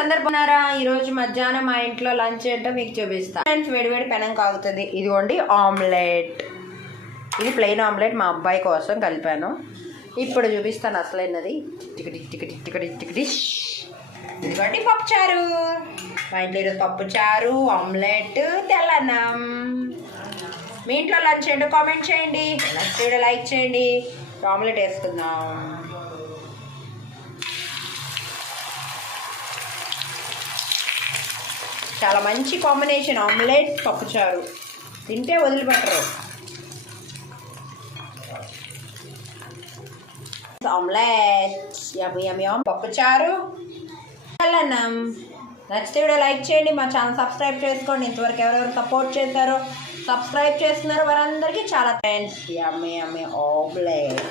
అందరు బాగున్నారా? ఈరోజు మధ్యాహ్నం మా ఇంట్లో లంచ్ ఏంటో మీకు చూపిస్తాను ఫ్రెండ్స్. వేడివేడి పెనం కాగుతుంది. ఇదిగోండి ఆమ్లెట్. ఇది ప్లెయిన్ ఆమ్లెట్ మా అబ్బాయి కోసం కలిపాను. ఇప్పుడు చూపిస్తాను అసలైనది. టికటి టికటి టికటి టికటి. ఇదిగోండి పప్పుచారు. మా ఇంట్లో ఈరోజు పప్పుచారు, ఆమ్లెట్, తెల్లన్నం. మీ ఇంట్లో లంచ్ ఏంటో కామెంట్ చేయండి, నచ్చితే లైక్ చేయండి. ఆమ్లెట్ వేసుకుందాం. చాలా మంచి కాంబినేషన్ ఆమ్లెట్ పప్పుచారు. తింటే వదిలిపెట్టరు. ఆమ్లెట్ యమ్మీ యమ్మీ పప్పుచారు, అన్నం. నచ్చితే వీడియో లైక్ చేయండి. మా ఛానల్ సబ్స్క్రైబ్ చేసుకోండి. ఇంతవరకు ఎవరెవరు సపోర్ట్ చేశారో, సబ్స్క్రైబ్ చేస్తున్నారు వారందరికీ చాలా థ్యాంక్స్. యమ్మీ యమ్మీ ఆమ్లెట్.